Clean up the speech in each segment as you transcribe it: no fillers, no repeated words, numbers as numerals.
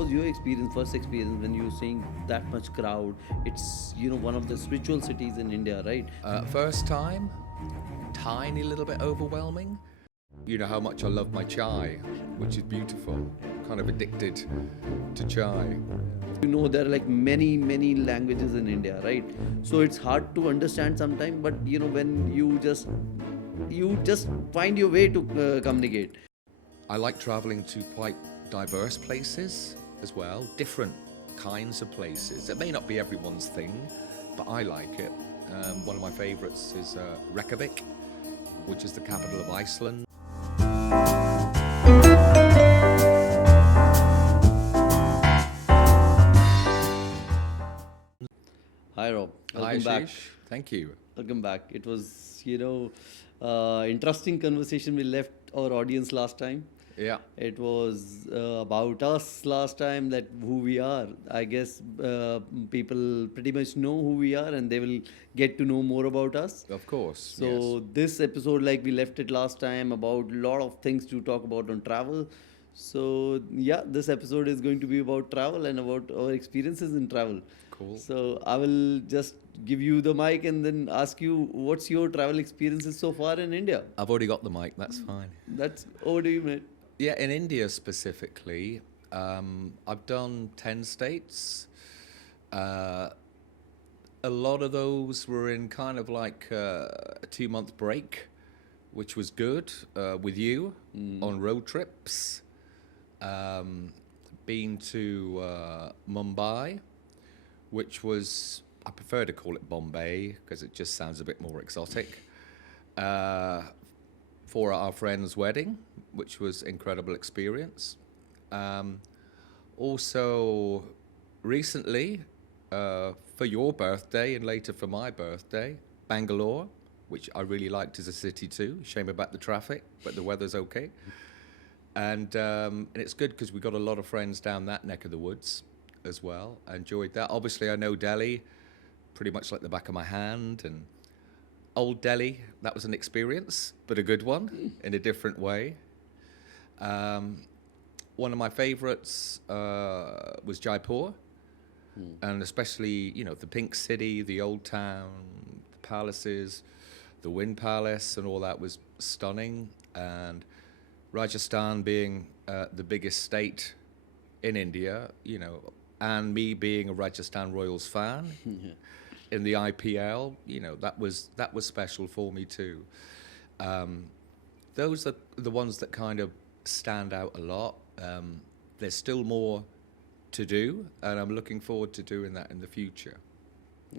was your experience, first experience when you were seeing that much crowd? It's one of the spiritual cities in India, right? First time, tiny little bit overwhelming. You know how much I love my chai, which is beautiful. Kind of addicted to chai. There are like many languages in India, right? So it's hard to understand sometimes, but when you just find your way to communicate. I like traveling to quite diverse places as well, different kinds of places. It may not be everyone's thing, but I like it. One of my favorites is Reykjavik, which is the capital of Iceland. Hi Rob, Hi, welcome back. Ashish. Thank you. Welcome back. It was interesting conversation we left our audience last time. Yeah, It was about us last time, that who we are. I guess people pretty much know who we are, and they will get to know more about us. of course. So Yes. this episode, like we left it last time, about a lot of things to talk about on travel. So yeah, this episode is going to be about travel and about our experiences in travel. Cool. So I will just give you the mic and then ask you, what's your travel experiences so far in India? I've already got the mic, that's fine. That's over to you, mate. Yeah, in India specifically, I've done 10 states. A lot of those were in kind of like a 2-month break, which was good with you on road trips. Been to Mumbai, which was, I prefer to call it Bombay because it just sounds a bit more exotic. For our friend's wedding, which was incredible experience. Also, recently, for your birthday and later for my birthday, Bangalore, which I really liked as a city too. Shame about the traffic, but the weather's okay. And it's good because we got a lot of friends down that neck of the woods as well. I enjoyed that. Obviously, I know Delhi pretty much like the back of my hand, and Old Delhi, that was an experience, but a good one in a different way. One of my favorites was Jaipur, and especially, the Pink City, the Old Town, the palaces, the Wind Palace, and all that was stunning. And Rajasthan being the biggest state in India, and me being a Rajasthan Royals fan. In the IPL, that was special for me too. Those are the ones that kind of stand out a lot. There's still more to do, and I'm looking forward to doing that in the future.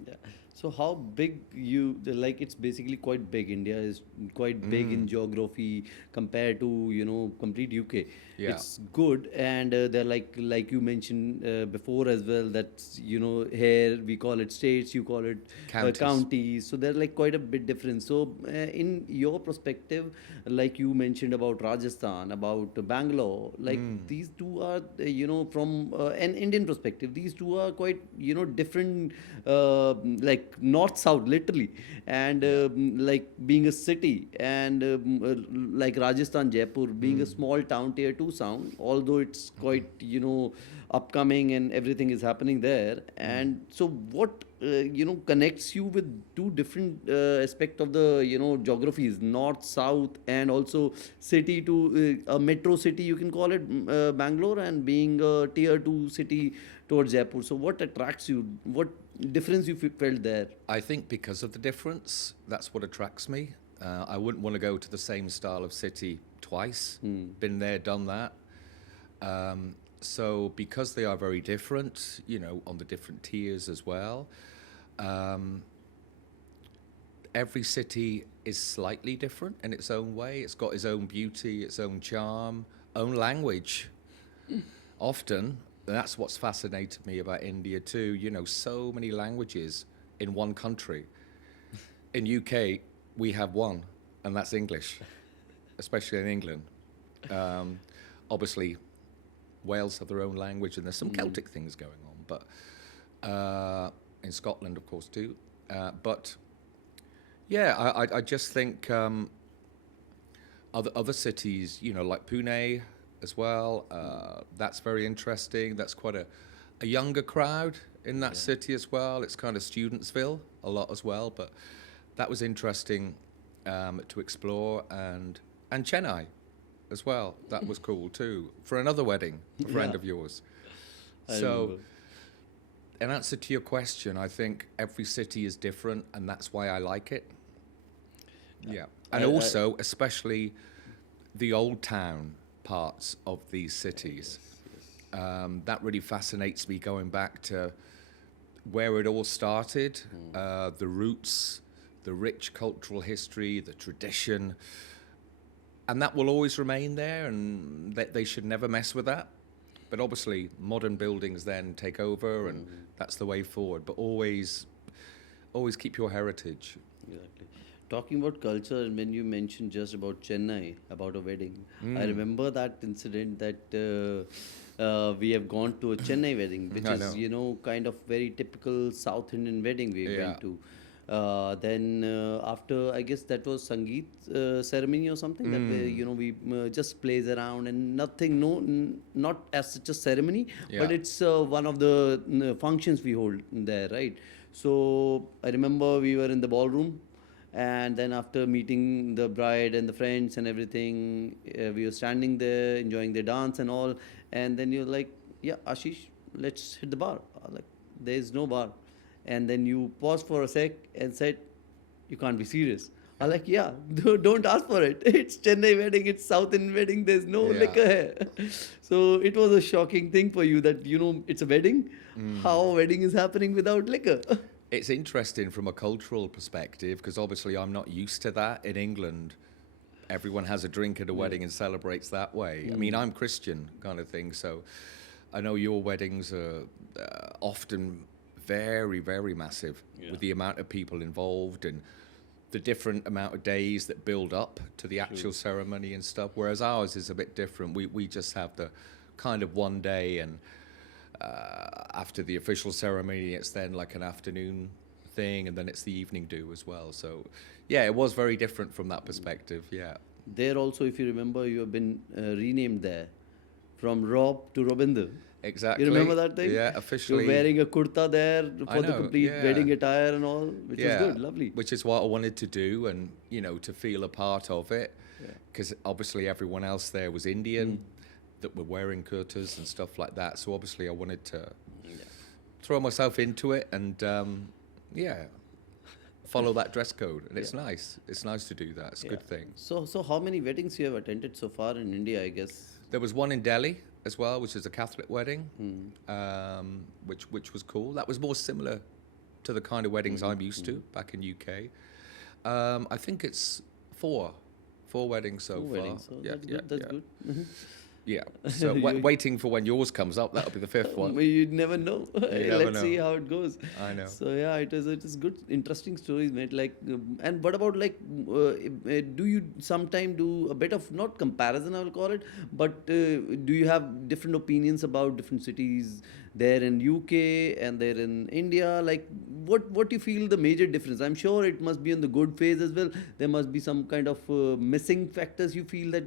Yeah. So how big it's basically quite big. India is quite big in geography compared to, complete UK. Yeah. It's good, and they're like you mentioned before as well, that here we call it states, you call it Counties. counties. So they're like quite a bit different. So in your perspective, like you mentioned about Rajasthan, about Bangalore, like these two are from an Indian perspective, these two are quite different, like north south literally, and like being a city, and like Rajasthan, Jaipur being a small town, tier 2 sound, although it's quite upcoming and everything is happening there. And so what connects you with two different aspect of the geographies, north south, and also city to a metro city, you can call it, Bangalore, and being a tier 2 city towards Jaipur. So what attracts you, what difference you felt there? I think because of the difference, that's what attracts me. I wouldn't want to go to the same style of city twice. Been there, done that. So because they are very different, on the different tiers as well, every city is slightly different in its own way. It's got its own beauty, its own charm, own language. Often, that's what's fascinated me about India too. So many languages in one country. In UK, we have one, and that's English, especially in England. Obviously, Wales have their own language, and there's some Celtic things going on, but in Scotland, of course, too. But yeah, I just think other cities, like Pune, as well. That's very interesting. That's quite a younger crowd in that city as well. It's kind of Studentsville a lot as well, but that was interesting to explore. And Chennai as well. That was cool too, for another wedding, a friend Yeah. of yours. I So, remember. in answer to your question, I think every city is different, and that's why I like it. Yeah. And I- also, especially the old town parts of these cities. That really fascinates me, going back to where it all started, the roots, the rich cultural history, the tradition. And that will always remain there, and they should never mess with that. But obviously, modern buildings then take over, and that's the way forward. But always keep your heritage. Exactly. Talking about culture, and when you mentioned just about Chennai, about a wedding, Mm. I remember that incident that we have gone to a Chennai wedding, which I is, know. you know, kind of very typical South Indian wedding we Yeah. went to. Then after, I guess that was Sangeet ceremony or something, that way, Mm. you know, we just plays around and nothing, not as such a ceremony, but Yeah. it's one of the functions we hold there, right? So I remember we were in the ballroom, and then after meeting the bride and the friends and everything, we were standing there enjoying the dance and all. And then you're like, yeah, Ashish, let's hit the bar. I'm like, there is no bar. And then you paused for a sec and said, you can't be serious. I'm like, yeah, don't ask for it. It's Chennai wedding, it's South Indian wedding, there's no Yeah. liquor here. So it was a shocking thing for you that, you know, it's a wedding. How a wedding is happening without liquor? It's interesting from a cultural perspective, because obviously I'm not used to that. In England, everyone has a drink at a wedding and celebrates that way. I mean, I'm Christian kind of thing, so I know your weddings are often very, very massive with the amount of people involved and the different amount of days that build up to the actual ceremony and stuff, whereas ours is a bit different. We just have the kind of one day, and after the official ceremony, it's then like an afternoon thing, and then it's the evening do as well. So, yeah, it was very different from that perspective. Yeah, There also, if you remember, you have been renamed there from Rob to Robinder. exactly. You remember that thing? Yeah, officially. You're wearing a kurta there I for the know, complete yeah. wedding attire and all, which was Yeah, good, lovely. which is what I wanted to do, and to feel a part of it, because obviously everyone else there was Indian that were wearing kurtas and stuff like that. So obviously I wanted to throw myself into it and follow that dress code, and it's nice. It's nice to do that. It's a good thing. So how many weddings you have attended so far in India, I guess? There was one in Delhi as well, which is a Catholic wedding, which was cool. That was more similar to the kind of weddings I'm used to back in UK. I think it's four weddings so Two far. weddings, so yeah, that's yeah, good, that's yeah. good. Yeah. So waiting for when yours comes up. That'll be the fifth one. You never know. never Let's see know. how it goes. I know. So yeah, it is good, interesting stories, mate. Like, and what about like, do you sometime do a bit of not comparison, I will call it, but do you have different opinions about different cities there in UK and there in India? Like, what do you feel the major difference? I'm sure it must be on the good phase as well. There must be some kind of missing factors you feel that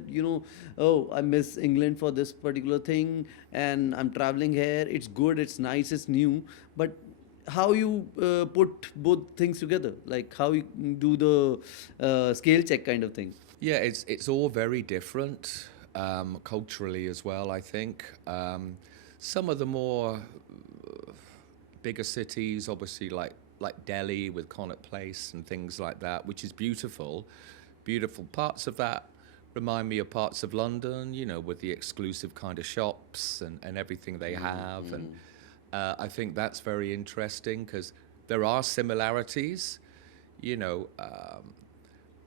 oh, I miss England for this particular thing, and I'm traveling here. It's good, it's nice, it's new, but how you put both things together, like how you do the scale check kind of thing. Yeah, it's all very different culturally as well. I think some of the more bigger cities, obviously like Delhi with Connaught Place and things like that, which is beautiful. Beautiful parts of that remind me of parts of London, with the exclusive kind of shops and everything they have, and I think that's very interesting because there are similarities,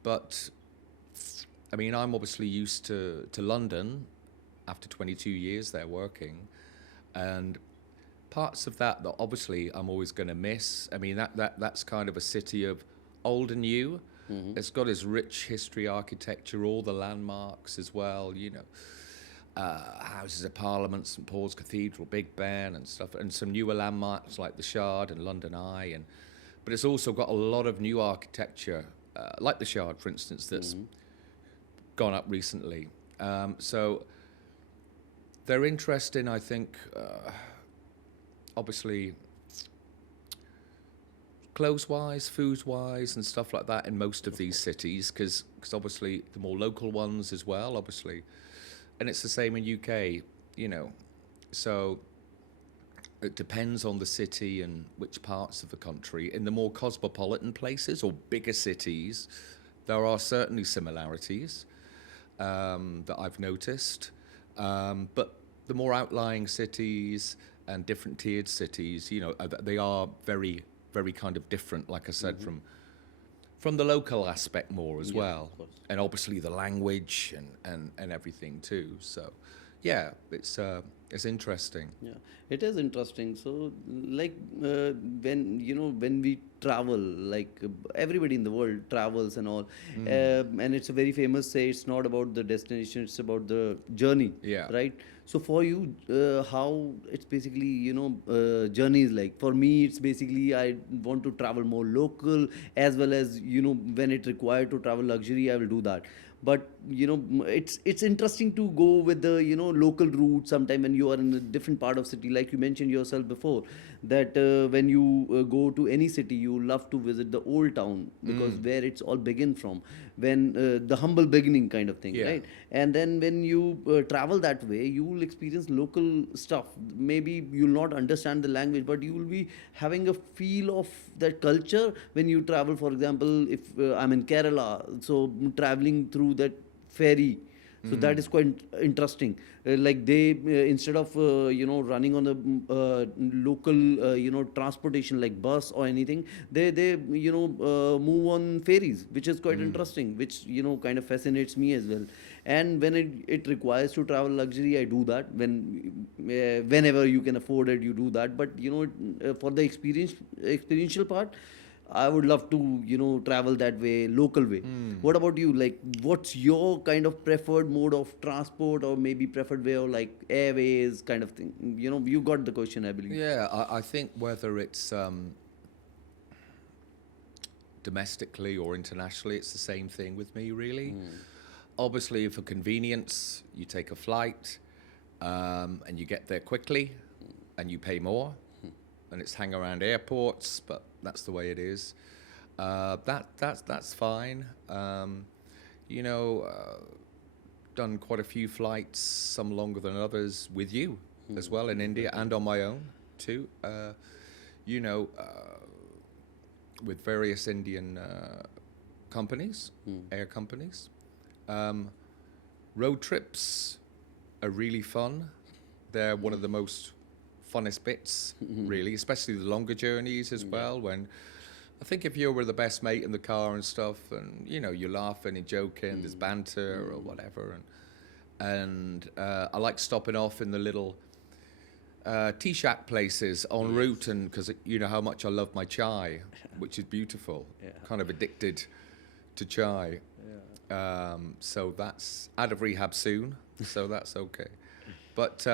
but I mean, I'm obviously used to London after 22 years there working, and parts of that obviously I'm always going to miss. I mean, that's kind of a city of old and new. It's got its rich history, architecture, all the landmarks as well, Houses of Parliament, St Paul's Cathedral, Big Ben and stuff, and some newer landmarks like the Shard and London Eye, but it's also got a lot of new architecture, like the Shard, for instance, that's gone up recently. So They're interesting, I think, obviously, clothes-wise, food-wise, and stuff like that in most of these cities, because obviously the more local ones as well, obviously. And it's the same in UK, you know. So it depends on the city and which parts of the country. In the more cosmopolitan places or bigger cities, there are certainly similarities that I've noticed. But the more outlying cities and different tiered cities, you know, they are very, very kind of different, like I said, from the local aspect more as well. And obviously the language and everything too. So, yeah, it's interesting. Yeah, it is interesting. So, like when when we travel, like everybody in the world travels and all, and it's a very famous say. It's not about the destination; it's about the journey. Yeah. Right. So for you, how it's basically journey is like. For me, it's basically I want to travel more local as well as when it required to travel luxury, I will do that. But it's interesting to go with the local route sometime when you are in a different part of city, like you mentioned yourself before, that when you go to any city, you love to visit the old town because where it's all begin from, when the humble beginning kind of thing, Yeah. right? And then when you travel that way, you will experience local stuff. Maybe you'll not understand the language, but you will be having a feel of that culture when you travel. For example, if I'm in Kerala, so traveling through that ferry, so that is quite interesting. Like they instead of running on the local transportation like bus or anything, they move on ferries, which is quite interesting, which kind of fascinates me as well. And when it requires to travel luxury, I do that. Whenever you can afford it, you do that. But for the experiential part, I would love to travel that way, local way. What about you? Like, what's your kind of preferred mode of transport, or maybe preferred way of like airways kind of thing? You got the question, I believe. Yeah, I think whether it's domestically or internationally, it's the same thing with me, really. Obviously, for convenience, you take a flight and you get there quickly and you pay more, and it's hang around airports, but that's the way it is. That's fine. Done quite a few flights, some longer than others, with you as well in India and on my own too. With various Indian companies, air companies. Road trips are really fun. They're one of the most funnest bits, really, especially the longer journeys as well. When I think if you're with the best mate in the car and stuff, and you're laughing and joking, there's banter or whatever, and I like stopping off in the little tea shack places en route, and because you know how much I love my chai, which is beautiful. Kind of addicted to chai. So that's out of rehab soon, so that's okay. But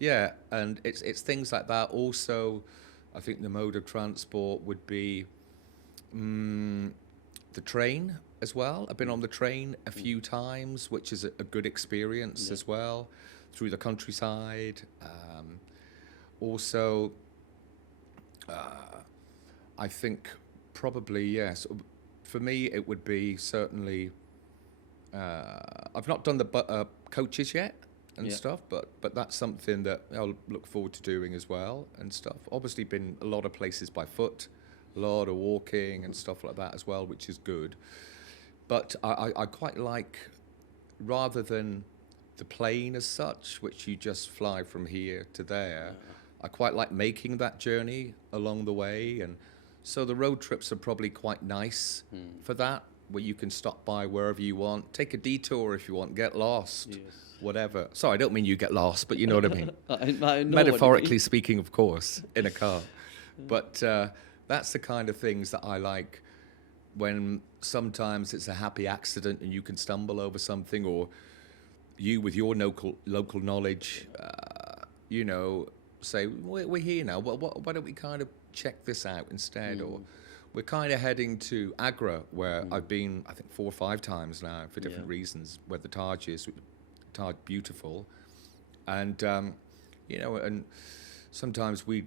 yeah, and it's things like that. Also, I think the mode of transport would be the train as well. I've been on the train a few times, which is a good experience as well, through the countryside. Also, I think probably, yes, for me it would be certainly, I've not done the coaches yet and stuff, but that's something that I'll look forward to doing as well and stuff. Obviously been a lot of places by foot, a lot of walking and stuff like that as well, which is good. But I quite like, rather than the plane as such, which you just fly from here to there, I quite like making that journey along the way. And so the road trips are probably quite nice for that, where you can stop by wherever you want, take a detour if you want, get lost, whatever. Sorry, I don't mean you get lost, but you know what I mean. I know Metaphorically speaking, of course, in a car. But that's the kind of things that I like, when sometimes it's a happy accident and you can stumble over something, or you with your local knowledge, say, we're here now, why don't we kind of check this out instead? Or we're kind of heading to Agra, where I've been, I think, 4 or 5 times now for different reasons, where the Taj is, Taj beautiful. And and sometimes we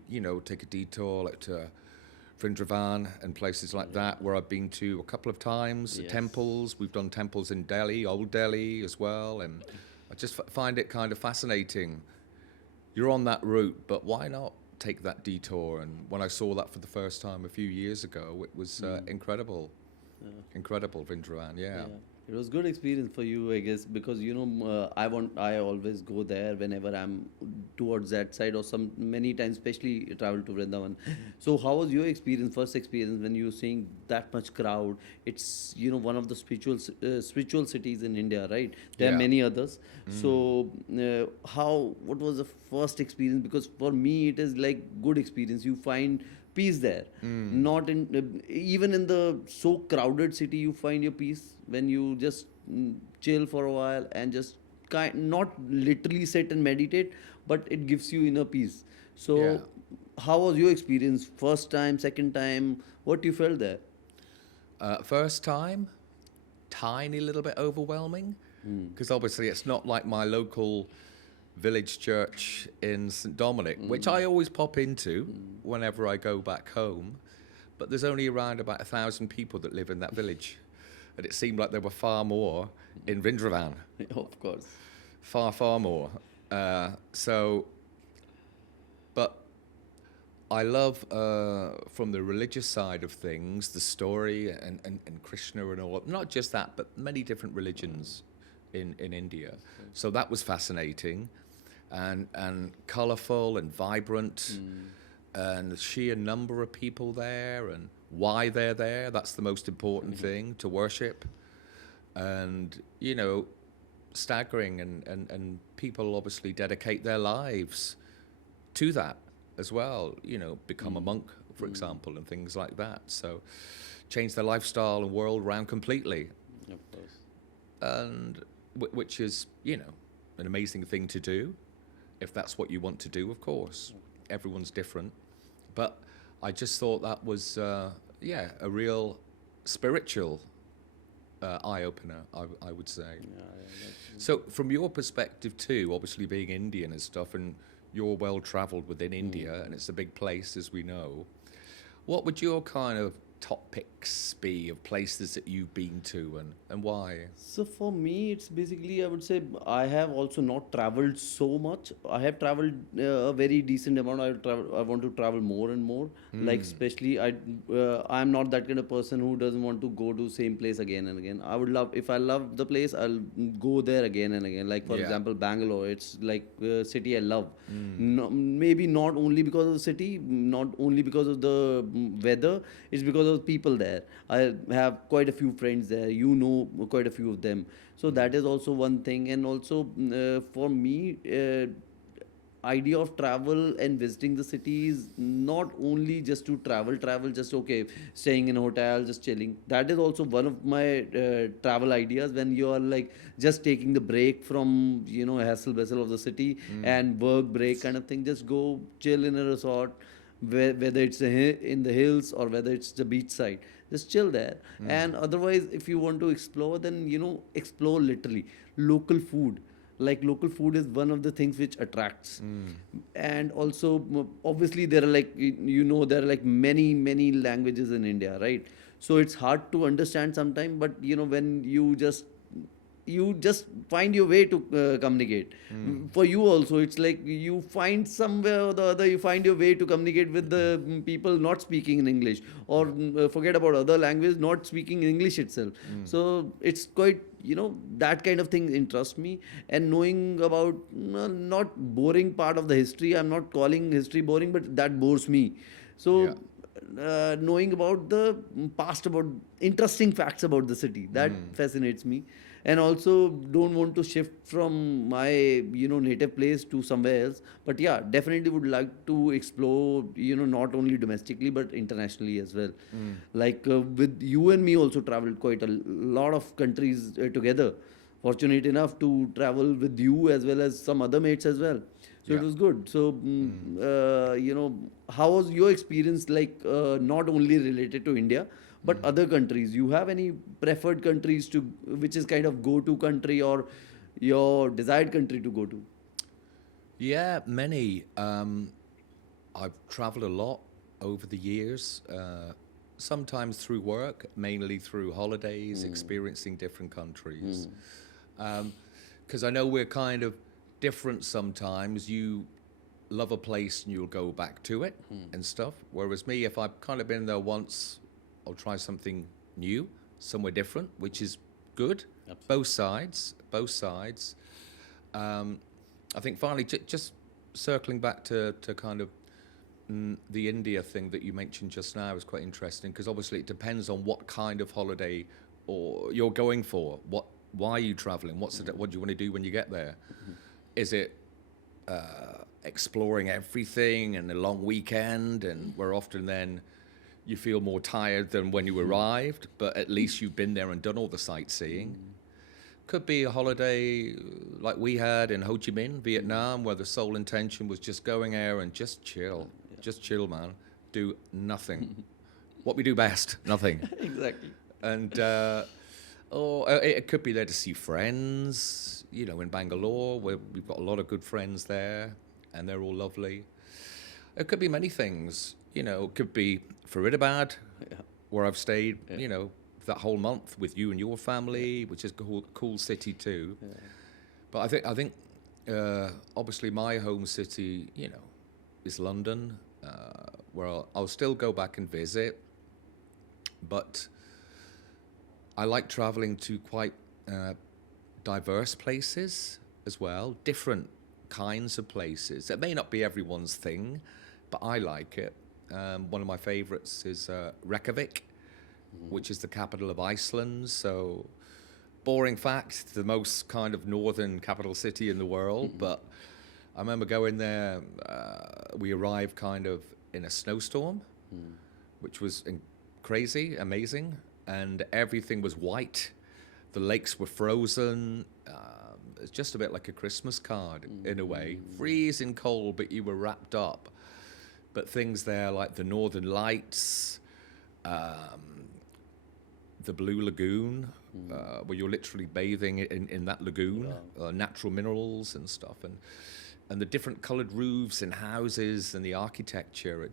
take a detour to Vrindavan and places like that, where I've been to a couple of times. Yes. Temples, we've done temples in Delhi, Old Delhi as well, and I just find it kind of fascinating. You're on that route, but why not take that detour? And when I saw that for the first time a few years ago, it was incredible. Incredible, Vrindavan, yeah. It was good experience for you, I guess, because I always go there whenever I'm towards that side, or some many times, especially travel to Vrindavan. So how was your experience, first experience, when you were seeing that much crowd? It's one of the spiritual cities in India, right? There are Yeah. many others. So what was the first experience? Because for me it is like good experience. You find peace there. Not in even in the so crowded city, you find your peace when you just chill for a while and just not literally sit and meditate, but it gives you inner peace. So Yeah. how was your experience? First time, second time, what you felt there? First time, tiny little bit overwhelming, because obviously it's not like my local village church in St. Dominic, which I always pop into whenever I go back home. But there's only around about 1,000 people that live in that village. And it seemed like there were far more in Vrindavan. Of course. Far, far more. But I love, from the religious side of things, the story and Krishna and all. Not just that, but many different religions in India. So that was fascinating and colourful and vibrant. And the sheer number of people there and why they're there. That's the most important thing, to worship. And, staggering, and people obviously dedicate their lives to that as well, become a monk, for example, and things like that. So change their lifestyle and world around completely. Of course. And which is, an amazing thing to do, if that's what you want to do, of course. Everyone's different. But I just thought that was, a real spiritual eye-opener, I would say. So from your perspective too, obviously being Indian and stuff, and you're well-travelled within India, and it's a big place, as we know, what would your kind of top picks be of places that you've been to, and why? So for me, it's basically, I would say, I have also not traveled so much. I have traveled a very decent amount. I want to travel more and more. Like especially, I'm not that kind of person who doesn't want to go to same place again and again. I would love, if I love the place, I'll go there again and again. Like for Yeah. example, Bangalore. It's like a city I love. No, maybe not only because of the city, not only because of the weather. It's because of people there. I have quite a few friends there. Quite a few of them. So that is also one thing. And also for me, idea of travel and visiting the city is not only just to travel, just okay, staying in a hotel, just chilling. That is also one of my travel ideas, when you are like just taking the break from hassle bustle of the city and work break kind of thing. Just go chill in a resort, whether it's in the hills or whether it's the beach side. Just chill there. And otherwise, if you want to explore, then explore literally local food. Like local food is one of the things which attracts. And also obviously there are like there are like many languages in India, right? So it's hard to understand sometimes, but when you just find your way to communicate. For you also, it's like you find somewhere or the other, you find your way to communicate with the people not speaking in English, or forget about other language, not speaking English itself. So it's quite, that kind of thing interests me. And knowing about not boring part of the history, I'm not calling history boring, but that bores me. So knowing about the past, about interesting facts about the city, that fascinates me. And also don't want to shift from my native place to somewhere else. But yeah, definitely would like to explore not only domestically but internationally as well. Like with you and me also traveled quite a lot of countries together. Fortunate enough to travel with you as well as some other mates as well. So it Yeah. was good. So, how was your experience, like not only related to India, but other countries? You have any preferred countries which is kind of go-to country, or your desired country to go to? Yeah, many. I've traveled a lot over the years, sometimes through work, mainly through holidays, experiencing different countries. Because I know we're kind of different sometimes. You love a place and you'll go back to it and stuff. Whereas me, if I've kind of been there once, I'll try something new, somewhere different, which is good. Absolutely. Both sides, both sides. I think finally, just circling back to kind of the India thing that you mentioned just now is quite interesting because obviously it depends on what kind of holiday or you're going for. Why are you traveling? What do you want to do when you get there? Is it exploring everything and a long weekend, and where often then you feel more tired than when you arrived, but at least you've been there and done all the sightseeing. Could be a holiday like we had in Ho Chi Minh, Vietnam, where the sole intention was just going there and just chill. Just chill, man. Do nothing. What we do best, nothing. Exactly. And or it could be there to see friends, in Bangalore, where we've got a lot of good friends there, and they're all lovely. It could be many things, it could be Faridabad, where I've stayed, that whole month with you and your family, which is a cool city too. Yeah. But I think obviously my home city, is London, where I'll still go back and visit, but I like traveling to quite diverse places as well, different kinds of places. It may not be everyone's thing, but I like it. One of my favorites is Reykjavik, which is the capital of Iceland. So, boring fact, the most kind of northern capital city in the world. But I remember going there, we arrived kind of in a snowstorm, which was crazy, amazing. And everything was white. The lakes were frozen. It's just a bit like a Christmas card in a way. Freezing cold, but you were wrapped up. But things there like the Northern Lights, the Blue Lagoon, where you're literally bathing in that lagoon, natural minerals and stuff, and the different coloured roofs and houses and the architecture.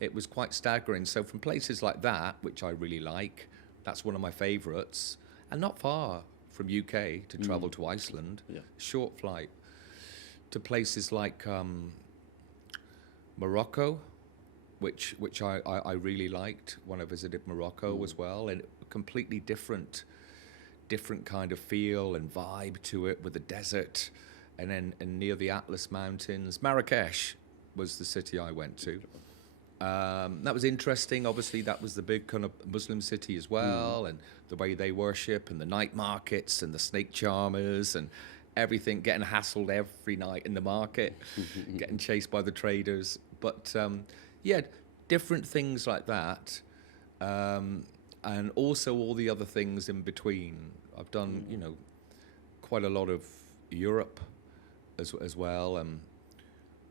It was quite staggering. So from places like that, which I really like, that's one of my favourites, and not far from UK to travel to Iceland, short flight, to places like Morocco, which I really liked when I visited Morocco as well, and a completely different kind of feel and vibe to it with the desert, and near the Atlas Mountains. Marrakesh was the city I went to. That was interesting. Obviously, that was the big kind of Muslim city as well, and the way they worship, and the night markets, and the snake charmers, and everything, getting hassled every night in the market, getting chased by the traders. But yeah, different things like that, and also all the other things in between. I've done, quite a lot of Europe as well.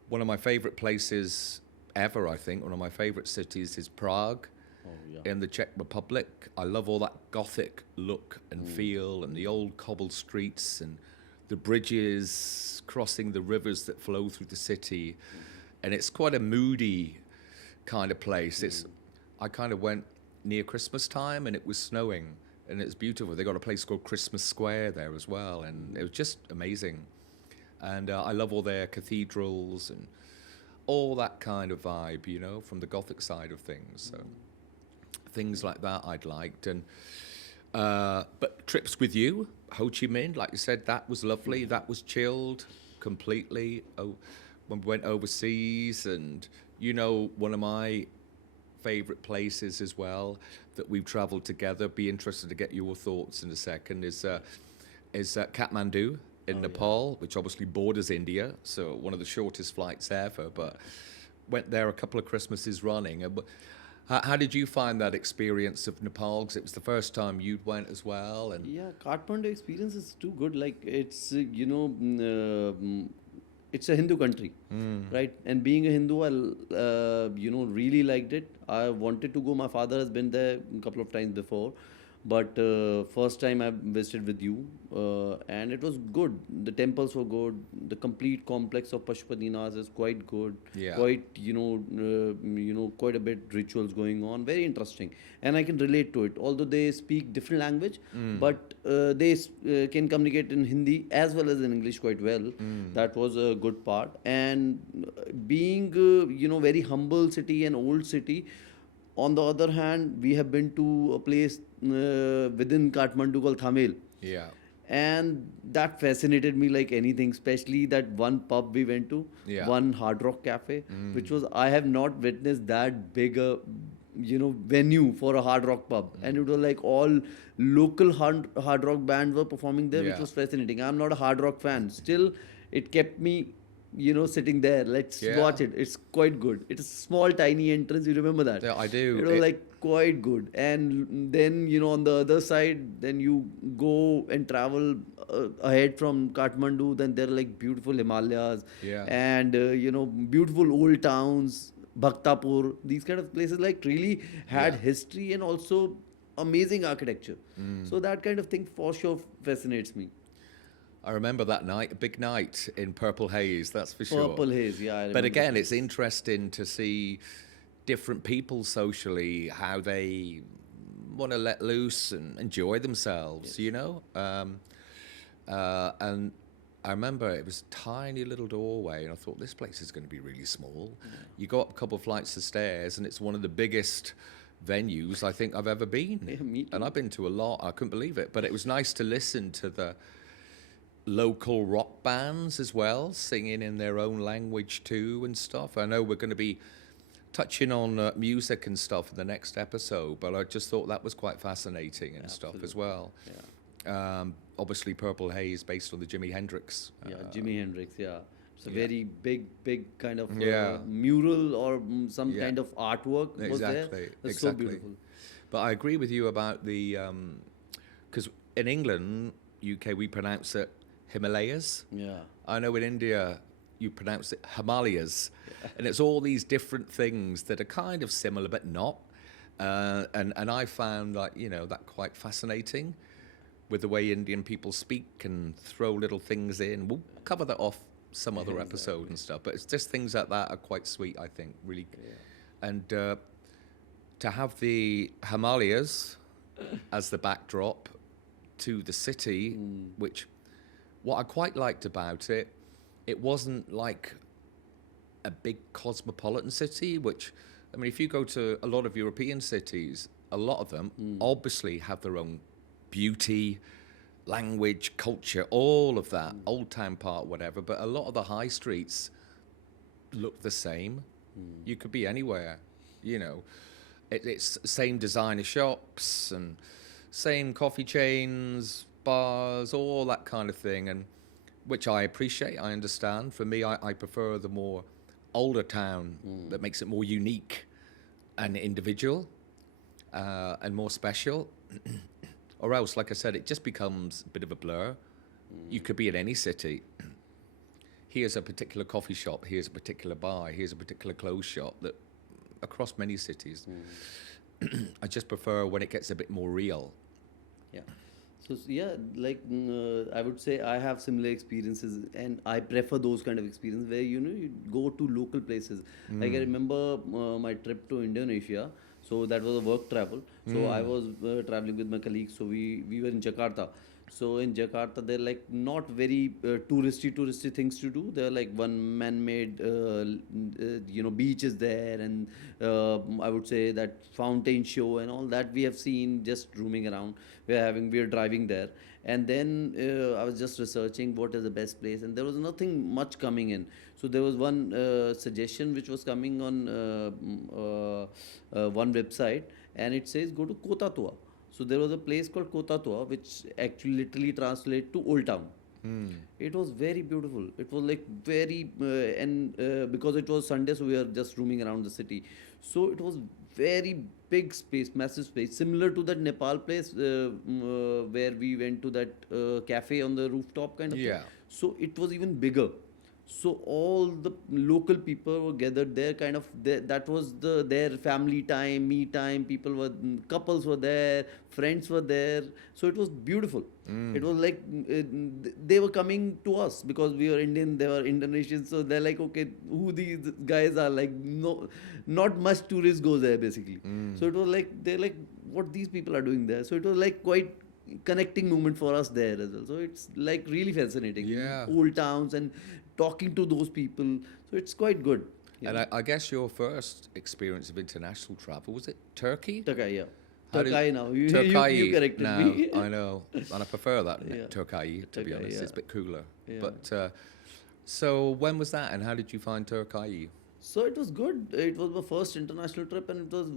One of my favorite places ever, I think, one of my favorite cities is Prague in the Czech Republic. I love all that Gothic look and feel, and the old cobbled streets and the bridges crossing the rivers that flow through the city. And it's quite a moody kind of place. I kind of went near Christmas time and it was snowing and it's beautiful. They got a place called Christmas Square there as well, and it was just amazing. And I love all their cathedrals and all that kind of vibe, from the Gothic side of things. So things like that I'd liked. And but trips with you, Ho Chi Minh, like you said, that was lovely. That was chilled completely. When we went overseas, and one of my favorite places as well that we've traveled together, be interested to get your thoughts in a second, is Kathmandu in Nepal, which obviously borders India, so one of the shortest flights ever, but went there a couple of Christmases running. How did you find that experience of Nepal? Because it was the first time you'd went as well. And yeah, Kathmandu experience is too good. Like it's it's a Hindu country, right? And being a Hindu, I really liked it. I wanted to go. My father has been there a couple of times before, but first time I visited with you, and it was good. The temples were good. The complete complex of Pashupatinath is quite good. Yeah. Quite, quite a bit rituals going on. Very interesting, and I can relate to it. Although they speak different language, but they can communicate in Hindi as well as in English quite well. That was a good part. And being, very humble city and old city. On the other hand, we have been to a place within Kathmandu called Thamel, Yeah. and that fascinated me like anything, especially that one pub we went to, Yeah. one Hard Rock Cafe, which was, I have not witnessed that big a venue for a hard rock pub, and it was like all local hard rock bands were performing there, which Yeah. was fascinating. I'm not a hard rock fan, still it kept me sitting there. Let's Yeah. watch it. It's quite good. It's a small, tiny entrance. You remember that? Yeah, I do. It was like quite good. And then, on the other side, then you go and travel ahead from Kathmandu. Then there are like beautiful Himalayas Yeah. and, beautiful old towns, Bhaktapur. These kind of places like really had Yeah. history and also amazing architecture. So that kind of thing for sure fascinates me. I remember that night, a big night in Purple Haze, that's for sure. Purple Haze, yeah. I But remember again, that. it's interesting to see different people socially, how they want to let loose and enjoy themselves, and I remember it was a tiny little doorway, and I thought, this place is going to be really small. You go up a couple of flights of stairs, and it's one of the biggest venues I think I've ever been. Yeah, me too. And I've been to a lot. I couldn't believe it. But it was nice to listen to the local rock bands as well, singing in their own language too and stuff. I know we're going to be touching on music and stuff in the next episode, but I just thought that was quite fascinating and stuff as well. Yeah. Obviously, Purple Haze based on the Jimi Hendrix. Yeah, Jimi Hendrix, yeah. It's a yeah. very big kind of Yeah. mural or some Yeah. kind of artwork was there. Exactly, That's exactly. so beautiful. But I agree with you about the because in England, UK, we pronounce it Himalayas. Yeah. I know in India you pronounce it Himalayas, and it's all these different things that are kind of similar but not. And I found that quite fascinating with the way Indian people speak and throw little things in. We'll cover that off some other episode and stuff, but it's just things like that are quite sweet, I think, really. Yeah. And to have the Himalayas as the backdrop to the city, which what I quite liked about it, it wasn't like a big cosmopolitan city, which, I mean, if you go to a lot of European cities, a lot of them obviously have their own beauty, language, culture, all of that, Old Town Park, whatever, but a lot of the high streets look the same. You could be anywhere, it's same designer shops and same coffee chains, bars, all that kind of thing, and which I appreciate, I understand. For me, I prefer the more older town that makes it more unique and individual and more special. Or else, like I said, it just becomes a bit of a blur. You could be in any city. Here's a particular coffee shop, here's a particular bar, here's a particular clothes shop, that across many cities. I just prefer when it gets a bit more real. Yeah. So yeah, like I would say I have similar experiences, and I prefer those kind of experiences where you go to local places. Like I remember my trip to Indonesia. So that was a work travel. So I was traveling with my colleagues. So we were in Jakarta. So in Jakarta, there are like not very touristy things to do. There are like one man-made, beaches there, and I would say that fountain show and all that we have seen just roaming around. We are driving there, and then I was just researching what is the best place, and there was nothing much coming in. So there was one suggestion which was coming on one website, and it says go to Kota Tua. So there was a place called Kota Tua, which actually literally translates to Old Town. It was very beautiful. It was like very, because it was Sunday, so we were just roaming around the city. So it was very big space, massive space, similar to that Nepal place where we went to that cafe on the rooftop kind of thing. Yeah. So it was even bigger. So all the local people were gathered there, kind of that was their family time, me time. People were couples were there, friends were there. So it was beautiful. It was like they were coming to us because we were Indian, they were Indonesians. So they're like, okay, who these guys are? Like, no, not much tourists goes there basically. So it was like they're like, what these people are doing there. So it was like quite connecting moment for us there as well. So it's like really fascinating. Yeah. Old towns and talking to those people. So it's quite good. And I guess your first experience of international travel, was it Turkey? Turkey, yeah. How did- Turkey now. You Turkey. corrected No, me. I know. And I prefer that, Yeah. Turkey, to be Turkey, honest. yeah. It's a bit cooler. Yeah. But so when was that and how did you find Turkey? So it was good. It was my first international trip, and it was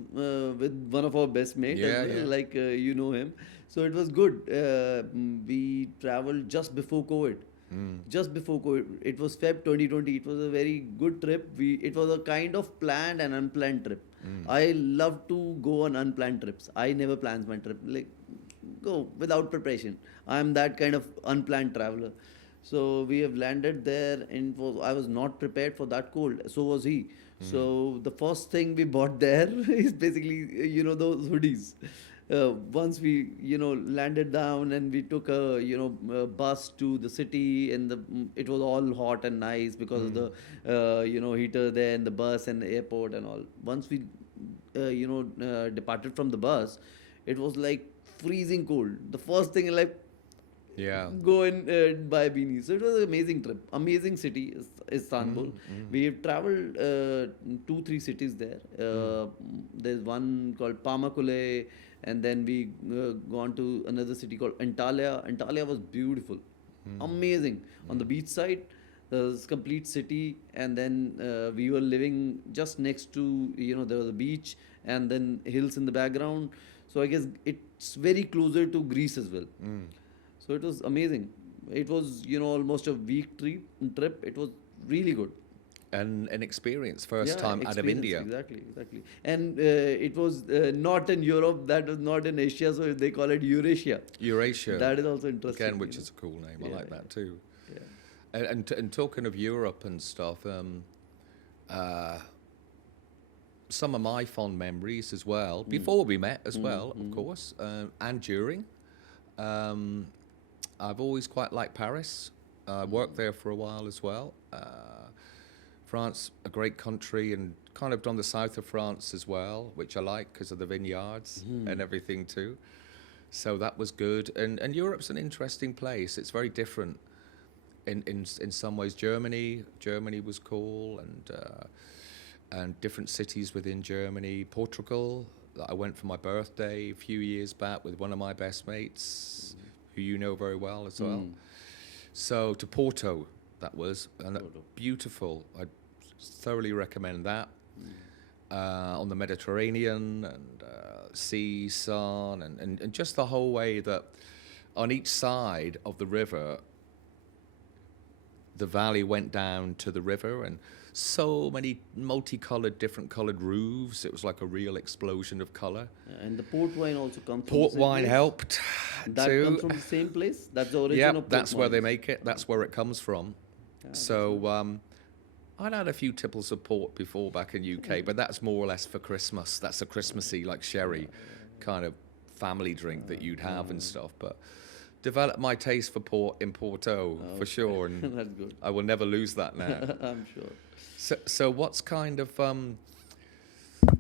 with one of our best mates. Yeah, as well, yeah. like you know him. So it was good. We traveled just before COVID. Just before COVID, it was Feb 2020. It was a very good trip. It was a kind of planned and unplanned trip. I love to go on unplanned trips. I never plans my trip. Like, go without preparation. I'm that kind of unplanned traveler. So we have landed there, and I was not prepared for that cold. So was he. So the first thing we bought there is basically those hoodies. Once we landed down, and we took a bus to the city, and it was all hot and nice because of the heater there in the bus and the airport and all. Once we departed from the bus, it was like freezing cold. The first thing like Yeah. go and buy beanies. So it was an amazing trip, amazing city, Istanbul. We have traveled 2-3 cities there. There's one called Pamukkale, and then we gone to another city called Antalya. Antalya was beautiful, amazing on the beach side. There's complete city, and then we were living just next to there was a beach, and then hills in the background. So I guess it's very closer to Greece as well. So it was amazing. It was almost a week trip. It was really good. And an experience, first Yeah, time out of experience, India. Exactly. And it was not in Europe. That was not in Asia. So they call it Eurasia. Eurasia. That is also interesting. Again, which is a cool name. I Yeah, like yeah. that too. Yeah. And talking of Europe and stuff, some of my fond memories as well, before we met as well, of course, and during. I've always quite liked Paris. I worked there for a while as well. France, a great country, and kind of done the south of France as well, which I like because of the vineyards and everything too. So that was good. And Europe's an interesting place. It's very different in some ways. Germany was cool, and different cities within Germany. Portugal, I went for my birthday a few years back with one of my best mates, who you know very well as well. So to Porto, that was, and beautiful. I thoroughly recommend that. On the Mediterranean, and sea, sun, and just the whole way that on each side of the river, the valley went down to the river, and so many multicolored, different colored roofs. It was like a real explosion of color. And the port wine also comes from Port the same wine place? helped That too. comes from the same place? That's the origin Yeah, of port that's where they wines. make it. That's where it comes from. So I'd had a few tipples of port before back in UK, but that's more or less for Christmas. That's a Christmassy, like sherry kind of family drink that you'd have and stuff. But developed my taste for port in Porto for sure, and That's good. I will never lose that now. I'm sure. So what's kind of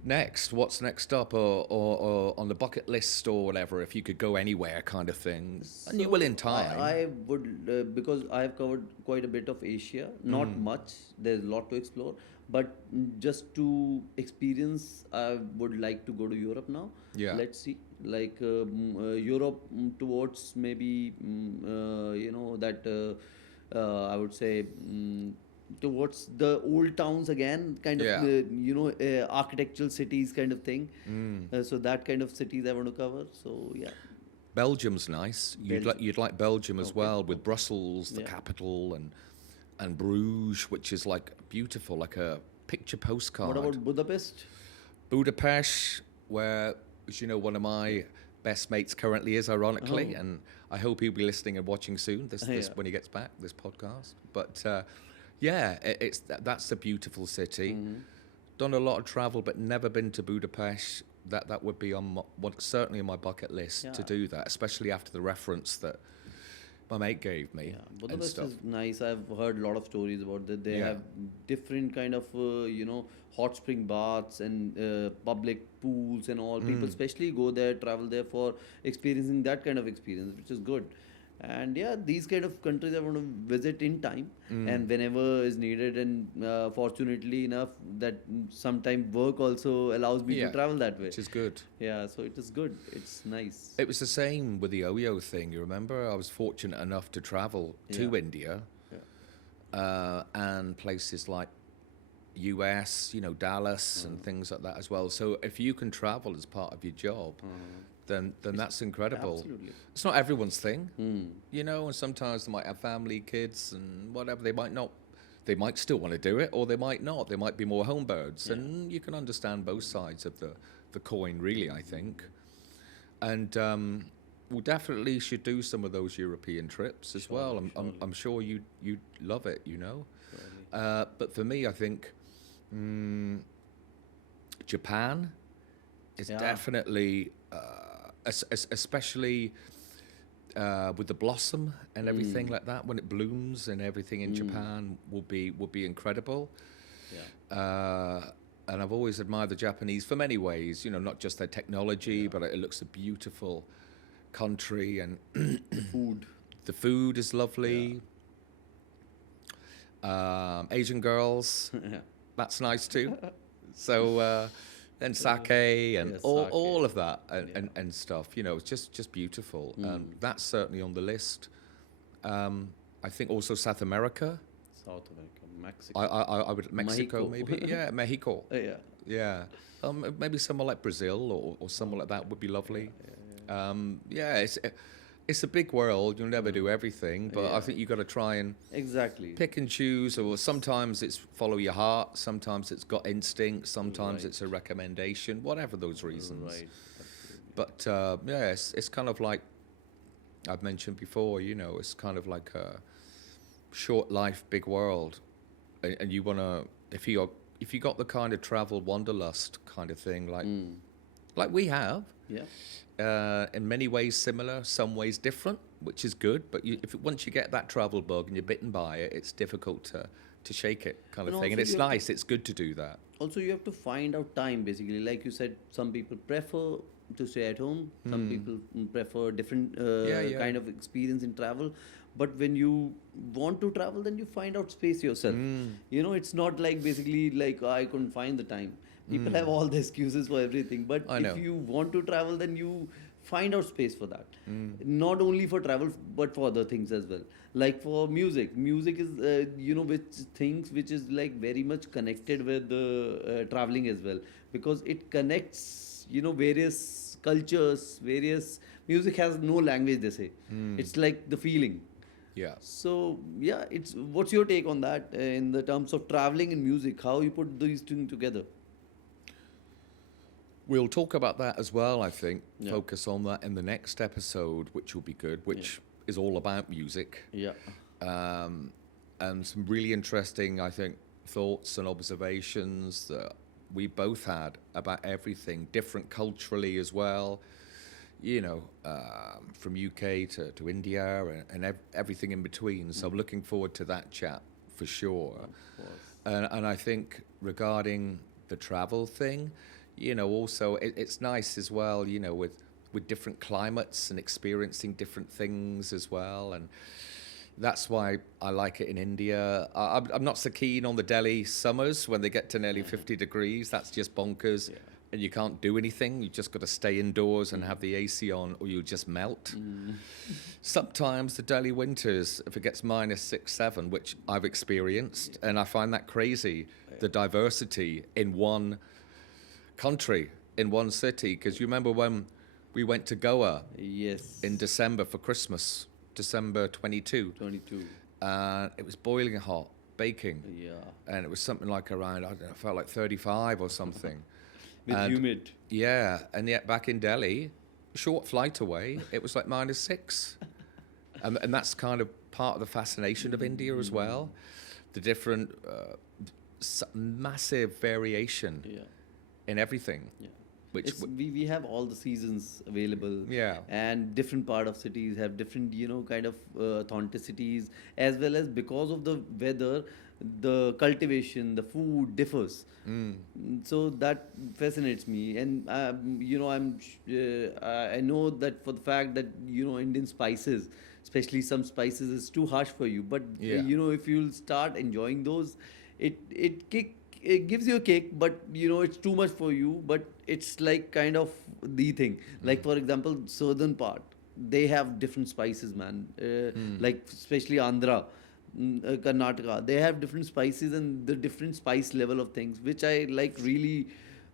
next? What's next up, or on the bucket list or whatever? If you could go anywhere, kind of thing, and you will in time. I would, because I have covered quite a bit of Asia, not much, there's a lot to explore, but just to experience, I would like to go to Europe now. Yeah. Let's see. Like Europe towards maybe, I would say, towards the old towns again, kind of, Yeah. architectural cities kind of thing. So that kind of cities I want to cover. So, yeah. Belgium's nice. You'd like Belgium as well, with Brussels, the Yeah. capital, and Bruges, which is like beautiful, like a picture postcard. What about Budapest? Budapest, where, as you know, one of my best mates currently is, ironically, and I hope he'll be listening and watching soon. This Yeah. when he gets back, this podcast. But Yeah, that's a beautiful city. Done a lot of travel, but never been to Budapest. That would be on certainly on my bucket list to Yeah. do that, especially after the reference that my mate gave me Yeah, and Budapest stuff. is nice. I've heard a lot of stories about that. They Yeah. have different kind of hot spring baths and public pools and all. People especially go there, travel there for experiencing that kind of experience, which is good. And yeah, these kind of countries I want to visit in time and whenever is needed. And fortunately enough that sometime work also allows me to Yeah, travel that way. which is good. Yeah, so it is good. It's nice. It was the same with the Oyo thing. You remember? I was fortunate enough to travel to Yeah. India Yeah. and places like US, Dallas and things like that as well. So if you can travel as part of your job, then that's incredible. Absolutely. It's not everyone's thing, and sometimes they might have family, kids, and whatever. They might not. They might still want to do it, or they might not. They might be more home birds, and you can understand both sides of the coin, really. I think, and we definitely should do some of those European trips as well. I'm sure you love it, But for me, I think Japan is Yeah. definitely, especially with the blossom and everything like that, when it blooms and everything in Japan will be incredible. Yeah. And I've always admired the Japanese for many ways, not just their technology, but it looks a beautiful country, and Food. the food is lovely. Asian girls, Yeah. that's nice too. So, and sake and Yeah, all sake. of that and stuff, it's just beautiful. That's certainly on the list. I think also South America. South America, Mexico. I would Mexico Mexico. maybe. Yeah, Mexico. Yeah. Yeah. Maybe somewhere like Brazil or somewhere like that would be lovely. Yeah, it's a big world. You'll never do everything, but I Yeah. think you've got to try and Exactly. pick and choose. Or sometimes it's follow your heart. Sometimes it's got instinct. Sometimes Right. it's a recommendation. Whatever those reasons. Right. But yeah, it's kind of like I've mentioned before. It's kind of like a short life, big world, and you wanna if you got the kind of travel wanderlust kind of thing, like we have. Yeah. In many ways similar, some ways different, which is good. But once you get that travel bug and you're bitten by it, it's difficult to shake it, kind of And thing. And also it's you have to- nice. It's good to do that. Also, you have to find out time basically. Like you said, some people prefer to stay at home. Some people prefer different Yeah. kind of experience in travel. But when you want to travel, then you find out space yourself. It's not like basically like I couldn't find the time. People have all the excuses for everything. But I if know. you want to travel, then you find out space for that. Not only for travel, but for other things as well. Like for music. Music is, which is like very much connected with the traveling as well. Because it connects, various cultures, music has no language, they say. It's like the feeling. Yeah. So yeah, what's your take on that in the terms of traveling and music? How you put these two together? We'll talk about that as well, I think. Yeah. Focus on that in the next episode, which will be good, which is all about music. Yeah. And some really interesting, I think, thoughts and observations that we both had about everything, different culturally as well, from UK to India and everything in between. So I'm looking forward to that chat for sure. Of course. And I think regarding the travel thing, also it's nice as well, with different climates and experiencing different things as well. And that's why I like it in India. I'm not so keen on the Delhi summers when they get to nearly 50 degrees. That's just bonkers. Yeah. And you can't do anything. You just got to stay indoors and have the AC on, or you'll just melt. Sometimes the Delhi winters, if it gets -6, 7, which I've experienced, and I find that crazy, the diversity in one country, in one city. Because you remember when we went to Goa Yes. in December for Christmas, December 22, 22. and it was boiling hot, baking, Yeah. and it was something like around, I don't know, it felt like 35 or something. With And- humid. Yeah, and yet back in Delhi, short flight away, it was like -6. And that's kind of part of the fascination of India as well. the different massive variation Yeah. in everything. Yeah. Which It's, we have all the seasons available. Yeah. And different part of cities have different, kind of authenticities, as well as because of the weather, the cultivation, the food differs. So that fascinates me. And, I know that for the fact that, Indian spices, especially some spices, is too harsh for you. But, Yeah. if you'll start enjoying those, it gives you a kick, but it's too much for you. But it's like kind of the thing. Like for example, southern part, they have different spices, man. Like especially Andhra, Karnataka, they have different spices and the different spice level of things, which I like really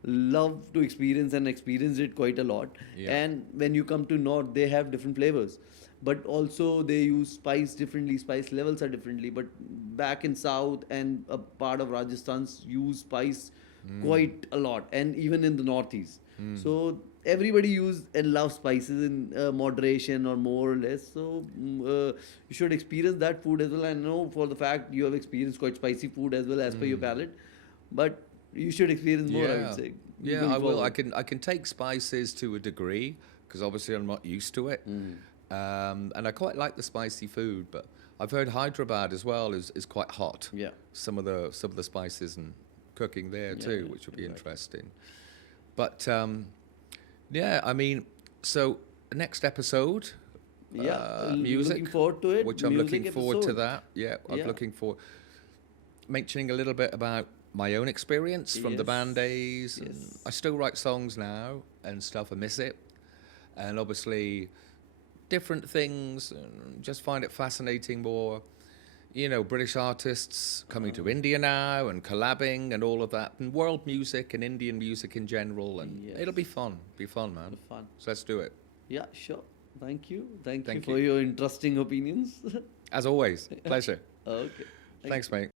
love to experience and experienced it quite a lot. Yeah. And when you come to north, they have different flavors, but also they use spice differently, spice levels are differently. But back in south and a part of Rajasthan's use spice quite a lot, and even in the northeast. So everybody use and love spices in moderation or more or less. So you should experience that food as well. I know for the fact you have experienced quite spicy food as well as per your palate, but you should experience more, I would say. Yeah, going I will. forward. I can take spices to a degree because obviously I'm not used to it, and I quite like the spicy food. But I've heard Hyderabad as well is quite hot. Yeah. Some of the spices and cooking there too, yeah, which would be right. interesting. But yeah, I mean, so next episode. Yeah, Music, looking forward to it. which I'm Music looking forward to episode. that. Yeah, I'm Yeah. looking for mentioning a little bit about my own experience from the band Yes, days. And yes. I still write songs now and stuff. I miss it, and obviously different things. And just find it fascinating more. British artists coming to India now and collabing and all of that, and world music and Indian music in general, and Yes. it'll be fun. Be fun, man. Fun. So let's do it. Yeah, sure. Thank you. Thank you Thank for you. your interesting opinions. As always, pleasure. Okay. Thank Thanks, mate.